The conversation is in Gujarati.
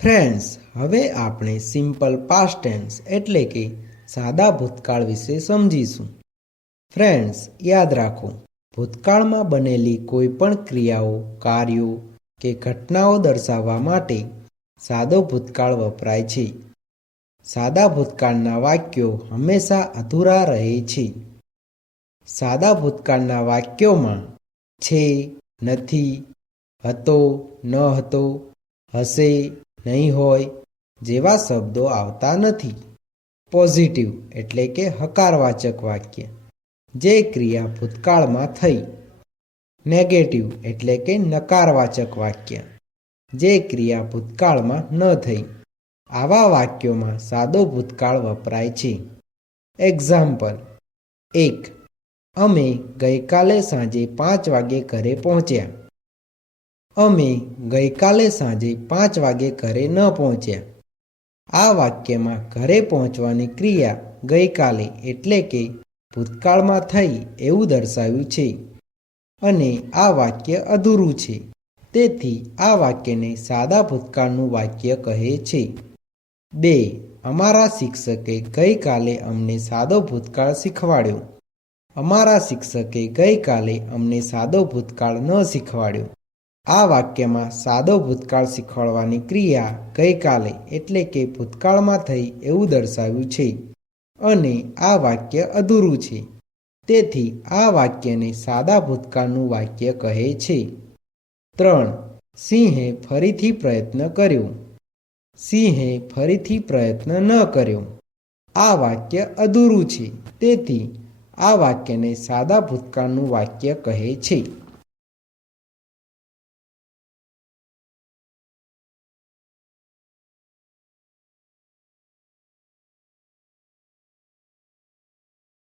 ફ્રેન્ડ્સ, હવે આપણે સિમ્પલ પાસ્ટ ટેન્સ એટલે કે સાદા ભૂતકાળ વિશે સમજીશું. ફ્રેન્ડ્સ, યાદ રાખો, ભૂતકાળમાં બનેલી કોઈ પણ ક્રિયાઓ, કાર્યો કે ઘટનાઓ દર્શાવવા માટે સાદો ભૂતકાળ વપરાય છે. સાદા ભૂતકાળના વાક્યો હંમેશા અધૂરા રહે છે. સાદા ભૂતકાળના વાક્યોમાં છે, નથી, હતો, ન હતો, હશે, નહીં હોય જેવા શબ્દો આવતા નથી. પોઝિટિવ એટલે કે હકારવાચક વાક્ય, જે ક્રિયા ભૂતકાળમાં થઈ. નેગેટિવ એટલે કે નકારવાચક વાક્ય, જે ક્રિયા ભૂતકાળમાં ન થઈ. આવા વાક્યોમાં સાદો ભૂતકાળ વપરાય છે. એક્ઝામ્પલ: 1. અમે ગઈકાલે સાંજે 5 વાગે ઘરે પહોંચ્યા. અમે ગઈકાલે સાંજે 5 વાગે ઘરે ન પહોંચ્યા. આ વાક્યમાં ઘરે પહોંચવાની ક્રિયા ગઈકાલે એટલે કે ભૂતકાળમાં થઈ એવું દર્શાવ્યું છે અને આ વાક્ય અધૂરું છે. તેથી આ વાક્યને સાદા ભૂતકાળનું વાક્ય કહે છે. 2. અમારા શિક્ષકે ગઈકાલે અમને સાદો ભૂતકાળ શીખવાડ્યો. અમારા શિક્ષકે ગઈકાલે અમને સાદો ભૂતકાળ ન શીખવાડ્યો. આ વાક્યમાં સાદો ભૂતકાળ શીખવાડવાની ક્રિયા ગઈકાલે એટલે કે ભૂતકાળમાં થઈ એવું દર્શાવ્યું છે અને આ વાક્ય અધૂરું છે. તેથી આ વાક્યને સાદા ભૂતકાળનું વાક્ય કહે છે. 3. સિંહે ફરીથી પ્રયત્ન કર્યો. સિંહે ફરીથી પ્રયત્ન ન કર્યો. આ વાક્ય અધૂરું છે. તેથી આ વાક્યને સાદા ભૂતકાળનું વાક્ય કહે છે.